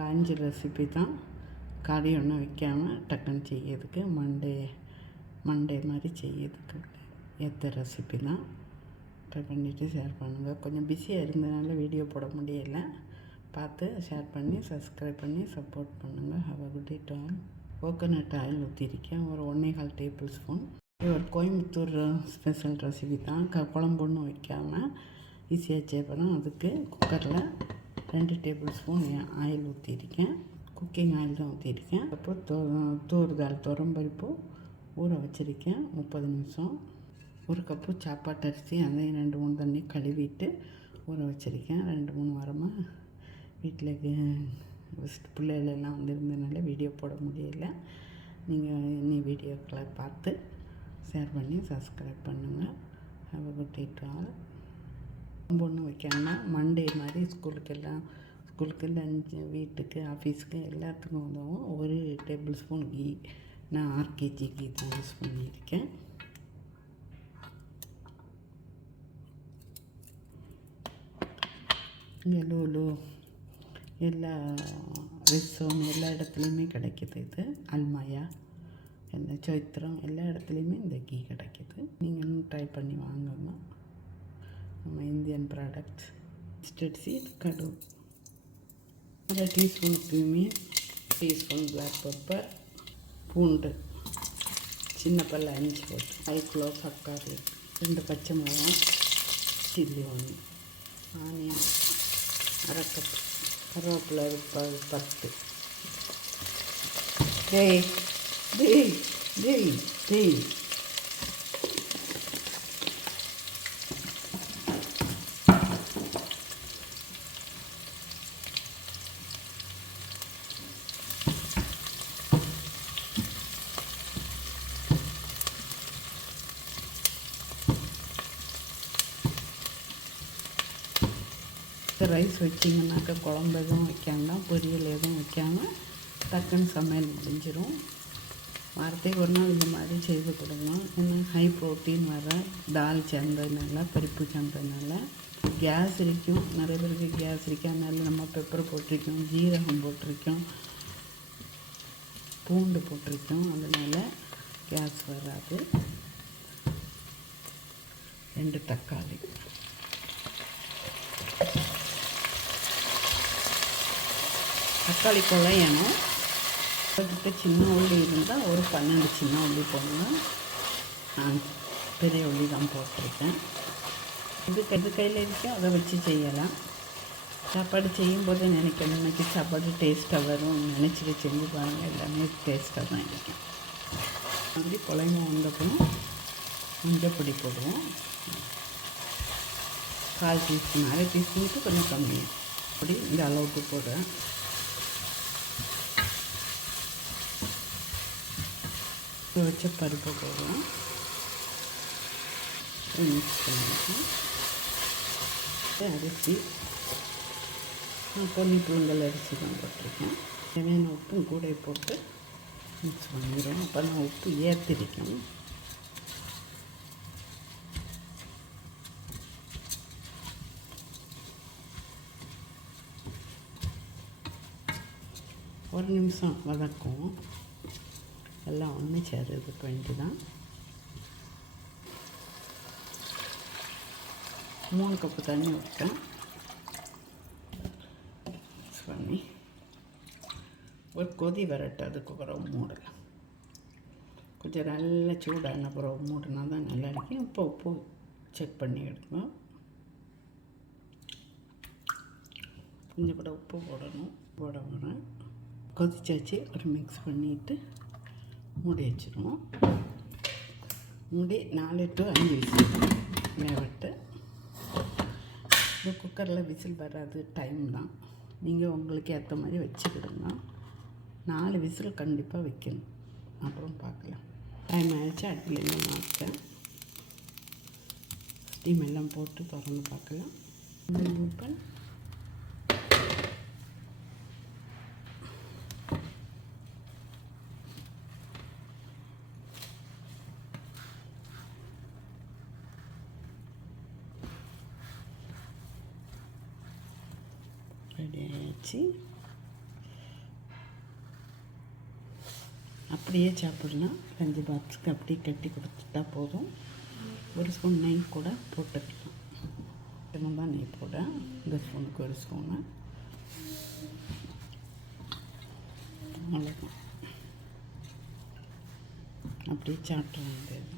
Lunch recipe தான். கறி ஒன்றும் வைக்காமல் டக்குன்னு செய்யறதுக்கு மண்டே மாதிரி செய்யறதுக்கு ஏற்ற ரெசிபி தான். ட்ரை பண்ணிவிட்டு ஷேர் பண்ணுங்கள். கொஞ்சம் பிஸியாக இருந்ததுனால வீடியோ போட முடியலை. பார்த்து ஷேர் பண்ணி சப்ஸ்கிரைப் பண்ணி சப்போர்ட் பண்ணுங்கள். Have a good day to all. Coconut oil ஊற்றிருக்கேன், ஒரு 1.25 டேபிள் ஸ்பூன். இது ஒரு கோயம்புத்தூர் ஸ்பெஷல் ரெசிபி தான். குழம்பு ஒன்றும் வைக்காமல் ஈஸியாக செய்யப்படும். அதுக்கு குக்கரில் 2 டேபிள் ஸ்பூன் ஆயில் ஊற்றிருக்கேன். குக்கிங் ஆயில் தான் ஊற்றிருக்கேன். அப்புறம் தூர்தால் துவரம்பருப்பு ஊற வச்சுருக்கேன் 30 நிமிஷம். 1 கப்பு சாப்பாட்டு அரிசி, அதையும் 2-3 தண்ணி கழுவிட்டு ஊற வச்சுருக்கேன். 2-3 வாரமாக வீட்டில் பிள்ளைகளெல்லாம் வந்திருந்ததுனால வீடியோ போட முடியல. நீங்கள் இன்னி வீடியோக்களை பார்த்து ஷேர் பண்ணி சப்ஸ்கிரைப் பண்ணுங்கள். Have a good day to all. ஒன்று வைக்காமல் மண்டே மாதிரி ஸ்கூலுக்கு லஞ்சு, வீட்டுக்கு, ஆஃபீஸுக்கு எல்லாத்துக்கும் உதவும். 1 டேபிள் ஸ்பூன் கீ, நான் 6 kg கீ தான் யூஸ் பண்ணியிருக்கேன். இங்கே லூலு எல்லா ரிசோன் எல்லா இடத்துலையுமே கிடைக்கிது. இது அல்மாயா எல்லா சைத்திரம் எல்லா இடத்துலையுமே இந்த கீ கிடைக்கிது. நீங்களும் ட்ரை பண்ணி வாங்குங்க. நம்ம இந்தியன் ப்ராடக்ட்ஸ். மஸ்டர்ட் சீட், கடுகு, 1/2 teaspoon cumin, teaspoon black pepper, பூண்டு சின்ன பல்ல 5 போட்டு, 1 கிலோ தக்காளி, 2 பச்சை மிளகாய், சில்லி 1, ஆனியன் 1/2 கப், கருவேப்பிலை 10. டேய் ரைஸ் வச்சிங்கன்னாக்கா குழம்பு எதுவும் வைக்காமல், பொரியல் எதுவும் வைக்காமல் டக்குன்னு சமையல் முடிஞ்சிடும். வாரத்துக்கு ஒரு நாள் இந்த மாதிரி செய்து கொடுங்க. ஏன்னா ஹை ப்ரோட்டீன் வர தால் சேர்ந்ததுனால, பருப்பு சேர்ந்ததுனால கேஸ் இருக்கும். நிறைய பேருக்கு கேஸ் இருக்கும். அதனால நம்ம பெப்பர் போட்டிருக்கோம், ஜீரகம் போட்டிருக்கோம், பூண்டு போட்டிருக்கோம். அதனால் கேஸ் வராது. 2 தக்காளி, தக்காளி குழையணும். அதுக்கிட்ட சின்ன உள்ளி இருந்தால் ஒரு 12 சின்ன உள்ளி போடுங்க. நான் பெரிய உள்ளி தான் போட்டிருக்கேன். இது கையில் இருக்கோ அதை வச்சு செய்யலாம். சாப்பாடு செய்யும்போது நினைக்கணும், இன்றைக்கி சாப்பாடு டேஸ்ட்டாக வரும் நினச்சிட்டு செஞ்சு பாருங்கள். எல்லாமே டேஸ்ட்டாக தான் இருக்கும். அப்படி குழைங்க வந்தப்பறம் மஞ்சப்பொடி போடுவோம். 1/4 டீஸ்பூன், 1/2 டீஸ்பூனுக்கு கொஞ்சம் கம்மியாக அப்படி இந்த அளவுக்கு போடுறேன். வச்ச பருப்பு போடுவோம். மிக்ஸ் பண்ணிக்கலாம். அரிசி பொன்னி புழுங்கல் அரிசி தான் போட்டிருக்கேன். தேவையான உப்பும் கூட போட்டு மிக்ஸ் பண்ணிடுவோம். அப்போ நான் உப்பு ஏற்றிருக்கேன். ஒரு நிமிஷம் வதக்கும். எல்லாம் ஒன்று சேர்றதுக்கு வேண்டி தான். 3 கப்பு தண்ணி விட்டேன். மிக்ஸ் பண்ணி ஒரு கொதி வரட்டு. அதுக்கு பிறகு மூடலாம். கொஞ்சம் நல்லா சூடான பிறகு மூடினா தான் நல்லா இருக்கும். இப்போ உப்பு செக் பண்ணி எடுக்கணும். கொஞ்சம் கூட உப்பு போடணும். போட வரேன். கொதிச்சாச்சு. ஒரு மிக்ஸ் பண்ணிவிட்டு மூடி வச்சிடுவோம். மூடி 4 to 5 விசில் வேகட்டு. இந்த குக்கரில் விசில் வராது, டைம் தான். நீங்கள் உங்களுக்கு ஏற்ற மாதிரி வச்சுக்கிடுங்க. 4 விசில் கண்டிப்பாக வைக்கணும். அப்புறம் பார்க்கலாம். டைம் ஆகிடுச்சு. அடுப்புலேருந்து மாற்றேன். ஸ்டீம் எல்லாம் போட்டு திறந்து பார்க்கலாம். ஓப்பன். ரெடி ஆகிடுச்சு. அப்படியே சாப்பிடலாம். லஞ்சு பாக்ஸுக்கு அப்படியே கட்டி கொடுத்துட்டா போதும். ஒரு ஸ்பூன் நெய் கூட போட்டுக்கலாம். இன்னும் தான் நெய் போட, இந்த ஸ்பூனுக்கு ஒரு ஸ்பூனு, அவ்வளோதான். அப்படியே சாப்பிட வேண்டியது.